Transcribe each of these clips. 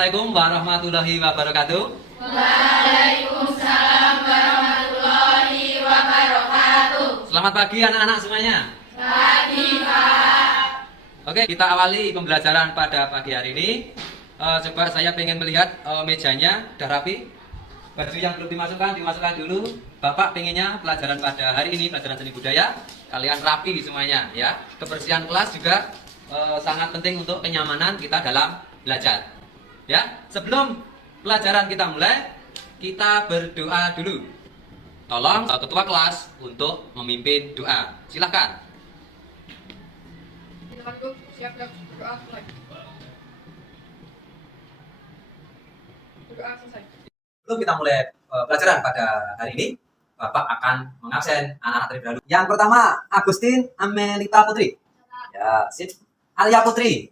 Assalamualaikum warahmatullahi wabarakatuh. Waalaikumsalam warahmatullahi wabarakatuh. Selamat pagi anak-anak semuanya. Pagi, Pak. Oke, kita awali pembelajaran pada pagi hari ini. Coba saya pengen melihat mejanya udah rapi. Baju yang belum dimasukkan dulu. Bapak pengennya pelajaran pada hari ini, pelajaran seni budaya, kalian rapi semuanya ya. Kebersihan kelas juga sangat penting untuk kenyamanan kita dalam belajar. Ya, sebelum pelajaran kita mulai, kita berdoa dulu. Tolong ketua kelas untuk memimpin doa. Silahkan. Siap-siap doa mulai. Doa selesai. Sebelum kita mulai pelajaran pada hari ini, Bapak akan mengabsen anak-anak terlebih dahulu. Yang pertama, Agustin Amelita Putri. Ya, sip. Alia Putri.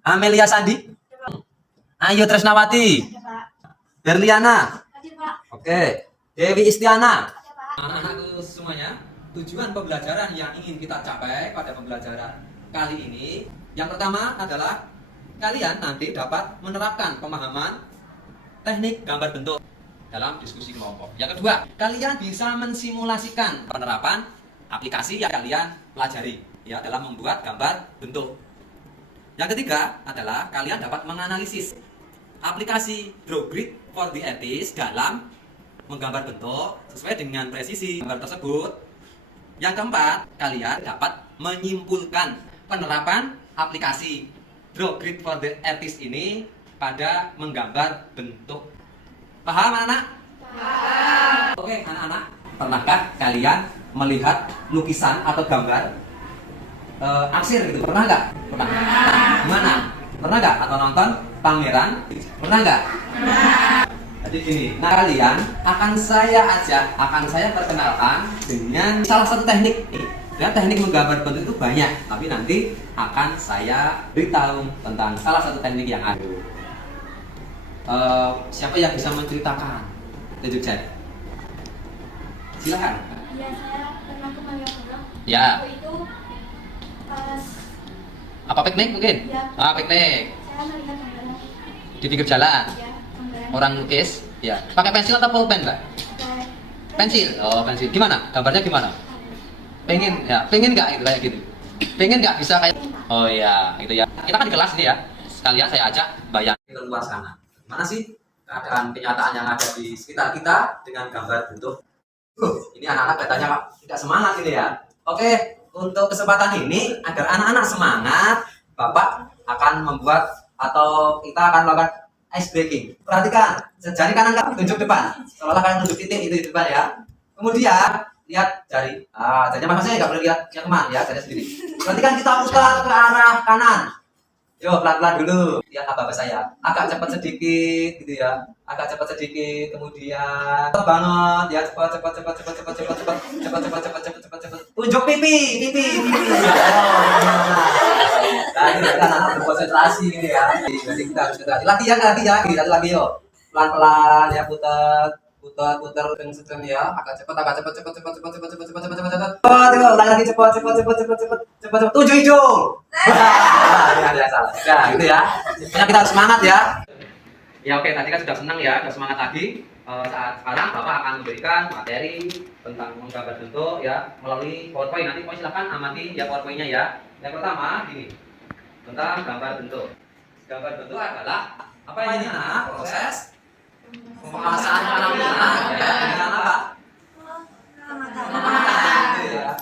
Amelia Sandi. Ayu Tresnawati. Berliana. Oke. Dewi Istiana. Anak-anakku semuanya, tujuan pembelajaran yang ingin kita capai pada pembelajaran kali ini, yang pertama adalah kalian nanti dapat menerapkan pemahaman teknik gambar bentuk dalam diskusi kelompok. Yang kedua, kalian bisa mensimulasikan penerapan aplikasi yang kalian pelajari ya dalam membuat gambar bentuk. Yang ketiga adalah kalian dapat menganalisis aplikasi Draw Grid for the Artist dalam menggambar bentuk sesuai dengan presisi gambar tersebut. Yang keempat, kalian dapat menyimpulkan penerapan aplikasi Draw Grid for the Artist ini pada menggambar bentuk. Paham anak-anak? Paham. Oke anak-anak, pernahkah kalian melihat lukisan atau gambar arsir gitu? Pernah nggak? Pernah. Gimana? Pernah nggak? Atau nonton pameran? Pernah nggak? Pernah. Jadi gini, nah kalian akan saya perkenalkan dengan salah satu teknik. Ya, teknik menggambar bentuk itu banyak, tapi nanti akan saya beritahu tentang salah satu teknik yang ada. Siapa yang bisa menceritakan? Tunjuk jari. Silakan. Ya, saya pernah ke Malioboro. Ya. Waktu itu pas Apa piknik mungkin? Ya. Piknik saya melihat gambaran. di pinggir jalan. Ya, gambaran. Orang lukis, ya. Pakai pensil atau pulpen, Mbak? Pakai Pensil. Oh, pensil. Gimana? Gambarnya gimana? Pengen nggak itu kayak gitu? Pengen nggak bisa kayak? Oh ya, gitu ya. Kita kan di kelas ini ya. Sekalian saya ajak bayang ke luar sana. Mana sih keadaan kenyataan yang ada di sekitar kita dengan gambar bentuk? Ini anak-anak katanya Pak tidak semangat ini ya. Oke, untuk kesempatan ini agar anak-anak semangat, Bapak akan membuat atau kita akan melakukan ice breaking. Perhatikan, jari kanan Kak tunjuk depan. Seolah kalian tunjuk titik itu di depan ya. Kemudian lihat jari. Jarinya masing-masing nggak boleh lihat yang teman ya, jari sendiri. Perhatikan kita putar ke arah kanan. Yo pelan-pelan dulu. Lihat apa saya. Agak cepat sedikit gitu ya. Agak cepat sedikit. Kemudian cepat banget ya. Cepat. Tunjuk pipi. Nah, ini kan anak berkonsentrasi gitu ya. Jadi kita harus lagi ya. Lagi yo. Pelan-pelan ya putar dengan sedang ya. Agak cepat. Lagi cepat. Tujuh hijau. Ya salah. Ya, gitu ya. Pokoknya kita harus semangat ya. Ya oke, tadi kan sudah senang ya, sudah semangat lagi. Saat sekarang Bapak akan memberikan materi tentang menggambar bentuk ya melalui PowerPoint. Nanti silakan amati ya PowerPoint-nya ya. Yang pertama gini. Tentang gambar bentuk. Gambar bentuk adalah apa ini anak? Proses pemasangan penampilan ya dengan apa? Mengamati ya.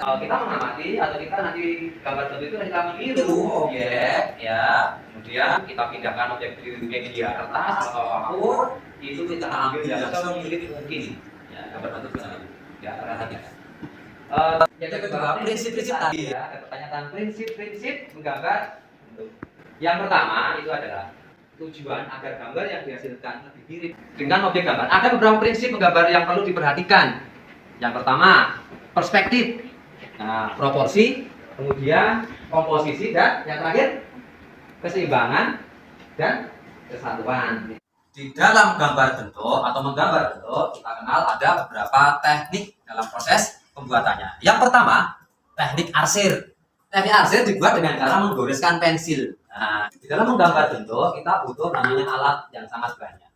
Kalau kita mengamati atau kita nanti gambar bentuk itu kita meniru objek ya. Kemudian kita pindahkan objek itu ke media kertas atau apapun, itu kita ambil yang semirip mungkin. Ya, gambar bentuk ya perhatikan. Yang kedua prinsip-prinsip tadi ya, ada pertanyaan prinsip-prinsip menggambar bentuk. Yang pertama itu adalah tujuan agar gambar yang dihasilkan lebih mirip dengan objek gambar. Ada beberapa prinsip menggambar yang perlu diperhatikan. Yang pertama, perspektif, proporsi, kemudian komposisi, dan yang terakhir keseimbangan dan kesatuan. Di dalam gambar bentuk atau menggambar bentuk, kita kenal ada beberapa teknik dalam proses pembuatannya. Yang pertama, teknik arsir. Teknik arsir dibuat dengan cara menggoreskan pensil. Nah, di dalam menggambar bentuk kita butuh namanya alat yang sangat banyak.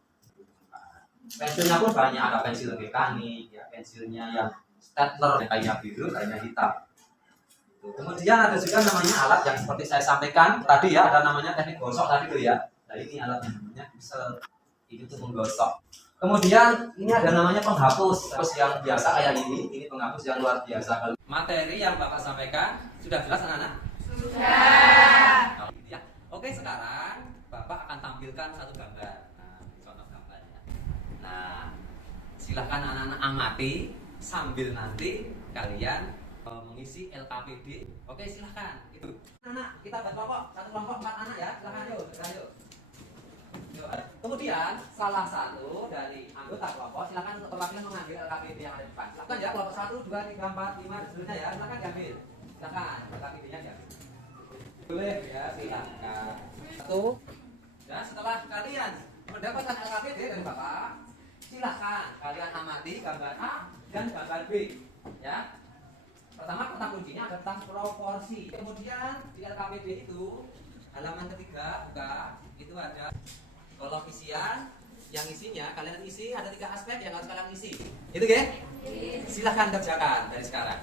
Pensilnya pun banyak, ada pensil mekanik, ya, pensilnya yang stapler, kayaknya biru, kayaknya hitam. Kemudian ada juga namanya alat yang seperti saya sampaikan tadi ya, ada namanya teknik gosok tadi tuh ya. Nah ini alat yang namanya pisau, itu tuh menggosok. Kemudian ini ada namanya penghapus, terus yang biasa kayak ini penghapus yang luar biasa. Materi yang Bapak sampaikan sudah jelas anak-anak? Sudah. Ya. Oke, sekarang Bapak akan tampilkan satu gambar. Nah, contoh gambarnya. Nah, silahkan anak-anak amati sambil nanti kalian mengisi LKPD. Oke, silahkan. Itu. Anak, kita buat kelompok, satu kelompok 4 anak ya. Silahkan yuk, ayo. Kemudian salah satu dari anggota kelompok silakan untuk perwakilan mengambil LKPD yang ada di depan. Silakan ya, kelompok 1, 2, 3, 4, 5 dan seterusnya ya. Silakan diambil. Silakan LKPD-nya diambil. Boleh ya, silakan. Satu. Dan setelah kalian mendapatkan LKPD dari Bapak, silakan kalian amati gambar A dan gambar B. Ya. Pertama kata kuncinya ada tentang proporsi. Kemudian di LKPD itu halaman ketiga buka itu ada kolom isian yang isinya kalian isi ada 3 aspek yang harus kalian isi. Itu ya? Silahkan kerjakan dari sekarang.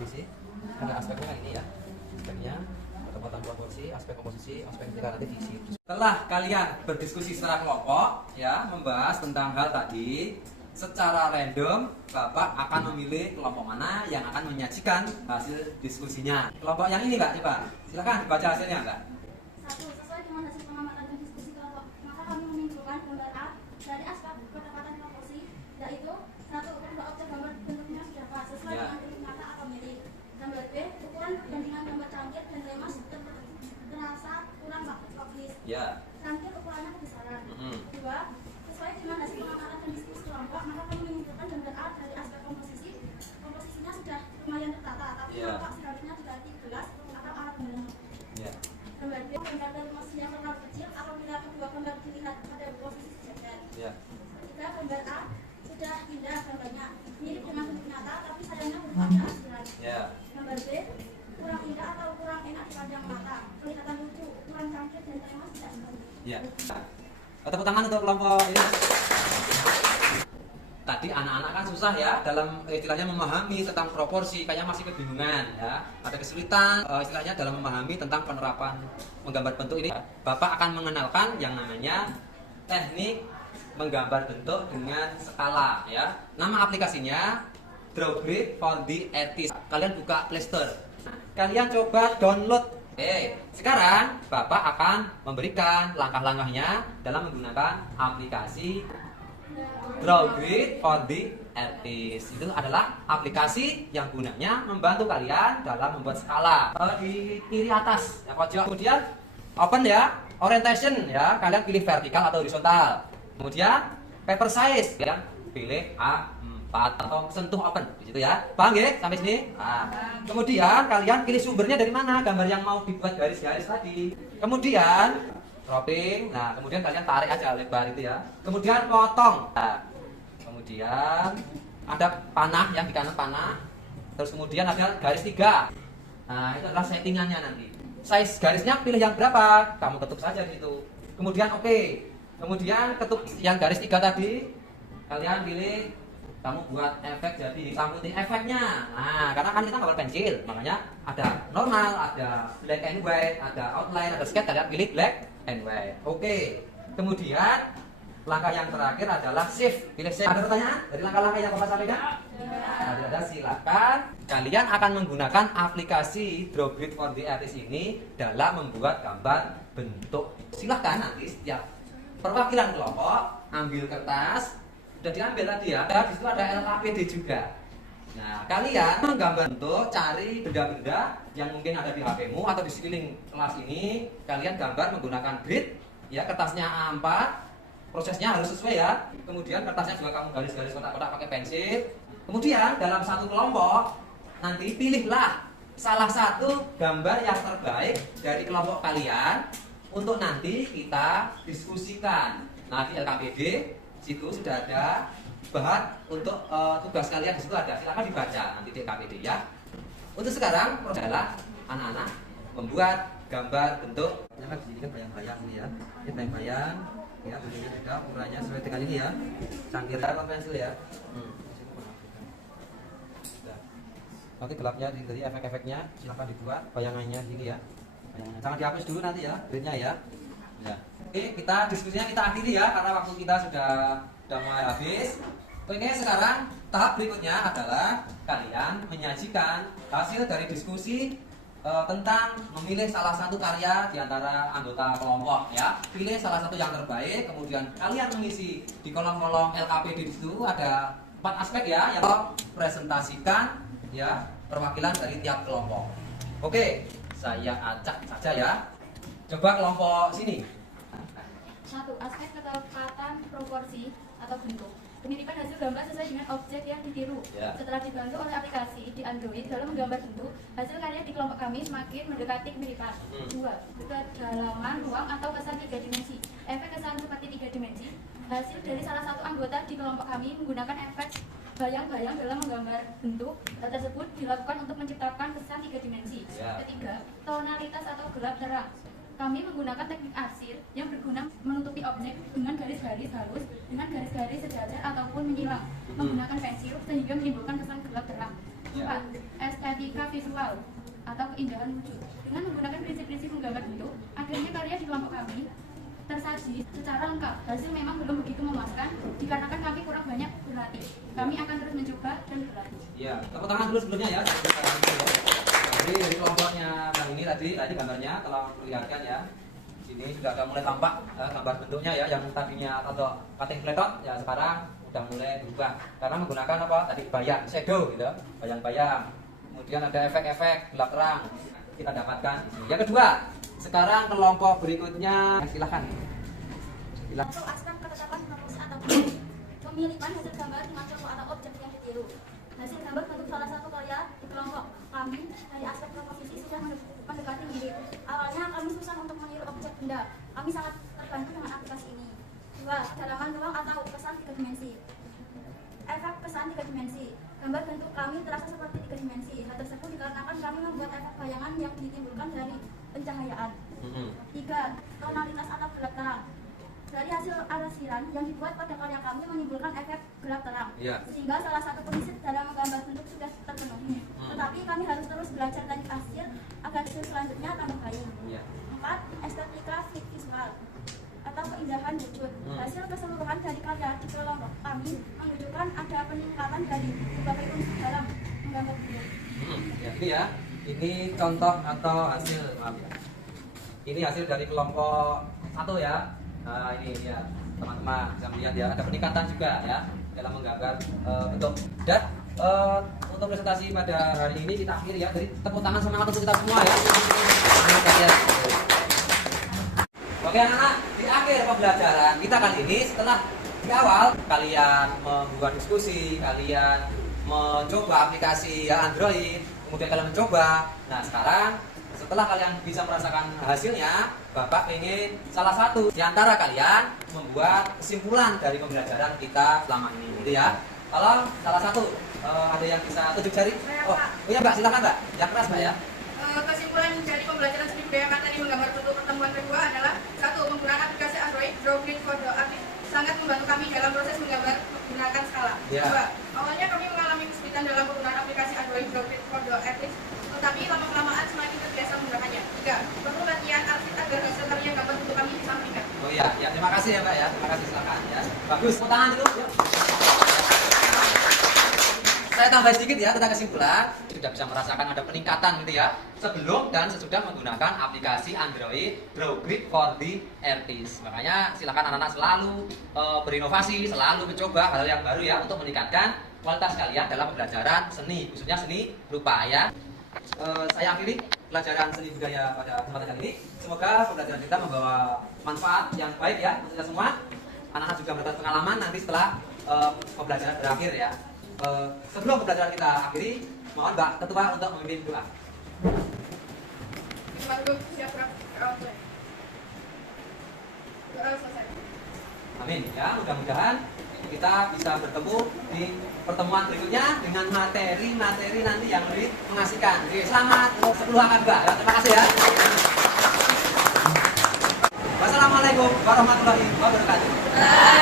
Isi. Ada aspeknya ini ya. Aspeknya ketepatan proporsi, aspek komposisi, aspek negatif isi. Setelah kalian berdiskusi secara kelompok ya, membahas tentang hal tadi, secara random Bapak akan memilih kelompok mana yang akan menyajikan hasil diskusinya. Kelompok yang ini Mbak, coba silakan dibaca hasilnya Mbak. 1. Sesuai dengan hasil pengamatan dan diskusi kelompok, maka kami menyimpulkan gambar A dari aspek ketepatan proporsi, yaitu 1. Kedua objek gambar bentuknya sudah pas sesuai dengan bentuk nyata atau milik. Gambar B, ukuran perbandingan gambar cangkir dan remas terasa kurang logis. Ya. Cangkir ukurannya kebesaran. 2. Sesuai dengan hasil pengamatan dan diskusi kelompok, maka kami menyimpulkan gambar A dari aspek komposisi. Komposisinya sudah lumayan tertata, tapi tampak seharusnya tidak gelas atau alat benang. Ya. Gambar B, gambar dari masih yang terlalu kecil apabila kedua gambar dilihat pada posisi sejajar. Ya. 3. Gambar A sudah indah gambarnya, mirip dengan bentuk nyata, tapi sayangnya belum ada hasilan. Ya. Gambar B kurang indah atau kurang enak dipandang mata, kelihatan lucu, kurang cangkir dan remas tidak bagus. Ya. Tepuk tangan untuk kelompok ini. Tadi anak-anak kan susah ya dalam istilahnya memahami tentang proporsi, kayaknya masih kebingungan ya. Ada kesulitan istilahnya dalam memahami tentang penerapan menggambar bentuk ini. Bapak akan mengenalkan yang namanya teknik menggambar bentuk dengan skala ya. Nama aplikasinya Drawgrid for the Artist. Kalian buka Play Store. Kalian coba download. Sekarang Bapak akan memberikan langkah-langkahnya dalam menggunakan aplikasi Drawgrid for the Artist. Itu adalah aplikasi yang gunanya membantu kalian dalam membuat skala. Di kiri atas ya pojok. Kemudian open ya, orientation ya, kalian pilih vertikal atau horizontal. Kemudian paper size, kalian pilih A4 atau sentuh open di situ ya. Paham ya sampai sini? Nah, kemudian kalian pilih sumbernya dari mana, gambar yang mau dibuat garis-garis tadi. Kemudian cropping, nah kemudian kalian tarik aja lebar itu ya. Kemudian potong. Nah, kemudian ada panah yang di kanan panah. Terus kemudian ada garis 3. Nah, itu adalah settingannya nanti. Size garisnya pilih yang berapa? Kamu ketuk saja gitu. Kemudian oke. Kemudian ketuk yang garis 3 tadi. Kalian pilih, kamu buat efek jadi hitam putih efeknya. Nah, karena kan kita gambar pensil, makanya ada normal, ada black and white, ada outline, ada sketch. Kalian pilih black and white. Oke. Kemudian langkah yang terakhir adalah save. Pilih save. Ada pertanyaan dari langkah-langkah yang Bapak sampaikan? Nah, ada, silakan. Kalian akan menggunakan aplikasi Drawgrid for the Artist ini dalam membuat gambar bentuk. Silahkan nanti setiap perwakilan kelompok ambil kertas, sudah diambil tadi ya. Di situ ada LKPD juga. Nah, kalian menggambar bentuk, cari benda-benda yang mungkin ada di HP-mu atau di sekeliling kelas ini. Kalian gambar menggunakan grid, ya kertasnya A4. Prosesnya harus sesuai ya. Kemudian kertasnya juga kamu garis-garis kotak-kotak pakai pensil. Kemudian dalam satu kelompok nanti pilihlah salah satu gambar yang terbaik dari kelompok kalian untuk nanti kita diskusikan. Nah, di LKPD situ sudah ada bahan untuk tugas kalian, di situ ada. Silakan dibaca nanti di LKPD ya. Untuk sekarang adalah anak-anak membuat gambar bentuk. Ini kan di sini kan bayang-bayang ini ya. Ini bayang-bayang. Ya, bentuknya juga ukurannya sesuai dengan ini ya. Cangkir atau pensil ya. Nanti gelapnya dari efek-efeknya silahkan dibuat bayangannya gini ya. Bayangannya. Jangan dihapus dulu nanti ya, gridnya ya. Ya. Oke, kita diskusinya kita akhiri ya karena waktu kita sudah mulai habis. Oke, sekarang tahap berikutnya adalah kalian menyajikan hasil dari diskusi tentang memilih salah satu karya di antara anggota kelompok ya. Pilih salah satu yang terbaik, kemudian kalian mengisi di kolom-kolom LKP di situ ada 4 aspek ya yang presentasikan ya perwakilan dari tiap kelompok. Oke, saya acak saja ya. Coba kelompok sini. 1. Aspek ketepatan proporsi atau bentuk. Penitipan hasil gambar sesuai dengan objek yang ditiru. Ya. Setelah dibantu oleh aplikasi di Android dalam menggambar bentuk, hasil karya di kelompok kami semakin mendekati kemiripan. 2. Kedalaman ruang atau kesan 3 dimensi. Efek kesan seperti 3 dimensi. Hasil dari salah satu anggota di kelompok kami menggunakan efek bayang-bayang dalam menggambar bentuk tersebut dilakukan untuk menciptakan kesan 3 dimensi. Ya. 3. Tonalitas atau gelap terang. Kami menggunakan teknik arsir yang berguna menutupi objek dengan garis-garis halus, dengan garis-garis sejajar ataupun menyilang, menggunakan pensil sehingga menimbulkan kesan gelap terang. 4. Estetika visual atau keindahan wujud. Dengan menggunakan prinsip-prinsip menggambar bentuk, akhirnya karya di kelompok kami tersaji secara lengkap. Hasil memang belum begitu memuaskan dikarenakan kami kurang banyak berlatih. Kami akan terus mencoba dan berlatih. Ya, tepuk tangan dulu sebelumnya ya. Jadi dari kelompoknya yang ini tadi gambarnya kalau melihatkan ya. Sini sudah ada mulai tampak gambar bentuknya ya yang tadinya atau cutting pletot ya sekarang udah mulai berubah karena menggunakan apa tadi bayang shadow gitu, bayang-bayang. Kemudian ada efek-efek gelap terang kita dapatkan. Yang kedua, sekarang kelompok berikutnya silahkan. Satu aspek ketetapan proporsi atau bentuk. Pemilihan hasil gambar dengan contoh atau objek yang ditiru. Hasil gambar bentuk salah satu karya di kelompok kami dari aspek komposisi sudah mendekati mirip. Awalnya kami susah untuk meniru objek benda. Kami sangat terbantu dengan aplikasi ini. 2. Kedalaman ruang atau kesan 3 dimensi. Efek kesan 3 dimensi. Gambar bentuk kami terasa seperti 3 dimensi. Hal tersebut dikarenakan kami membuat efek bayangan yang ditimbulkan dari pencahayaan. 3. Tonalitas atau gelap terang. Dari hasil arsiran yang dibuat pada karya kami menimbulkan efek gelap terang, sehingga salah satu prinsip dalam menggambar bentuk sudah terpenuhi. Tetapi kami harus terus belajar teknik arsir agar hasil selanjutnya tambah baik. 4. Estetika visual atau keindahan wujud. Hasil keseluruhan dari karya di kelompok kami menunjukkan ada peningkatan dari berbagai unsur dalam menggambar bentuk. Ya, ini ya, ini contoh atau hasil maaf ya. Ini hasil dari kelompok 1 ya. Nah ini ya teman-teman bisa melihat ya ada peningkatan juga ya dalam menggambar bentuk. Dan untuk presentasi pada hari ini kita akhiri ya. Jadi tepuk tangan semangat untuk kita semua ya. Oke anak-anak, di akhir pembelajaran kita kali ini setelah di awal kalian membuat diskusi, kalian mencoba aplikasi ya Android, kemudian kalian mencoba. Nah sekarang setelah kalian bisa merasakan hasilnya, Bapak ingin salah satu di antara kalian membuat kesimpulan dari pembelajaran kita selama ini, gitu ya. Kalau salah satu ada yang bisa tunjuk jari? Oh iya Mbak, silakan Mbak. Yang keras Mbak ya. Kesimpulan dari pembelajaran seni budaya materi menggambar bentuk pertemuan kedua adalah 1. Menggunakan aplikasi Android Drawgrid Photo Artist sangat membantu kami dalam proses menggambar menggunakan skala. 2. Awalnya kami mengalami kesulitan dalam penggunaan aplikasi Android Drawgrid Photo Artist, tetapi lama-kelamaan semakin terbiasa menggunakannya. 3. Perlu latihan arsip agar hasil karya gambar bentuk kami disampaikan. Oh iya, ya terima kasih ya Mbak ya. Terima kasih, silakan ya. Bagus, tepuk tangan dulu. Yuk. Saya tambah sedikit ya tentang kesimpulan. Sudah bisa merasakan ada peningkatan gitu ya sebelum dan sesudah menggunakan aplikasi Android Drawgrid for the Artist. Makanya silakan anak-anak selalu berinovasi, selalu mencoba hal yang baru ya untuk meningkatkan kualitas kalian dalam pembelajaran seni, khususnya seni rupa ya. Saya akhiri pelajaran seni budaya pada kesempatan kali ini. Semoga pembelajaran kita membawa manfaat yang baik ya untuk kita semua. Anak-anak juga mendapat pengalaman nanti setelah pembelajaran berakhir ya. Sebelum pembelajaran kita akhiri, mohon Mbak Ketua untuk memimpin doa. Selesai. Amin ya, mudah-mudahan kita bisa bertemu di pertemuan berikutnya dengan materi-materi nanti yang lebih mengasihkan. Oke, selamat 10 angka Mbak. Terima kasih ya. warahmatullahi wabarakatuh.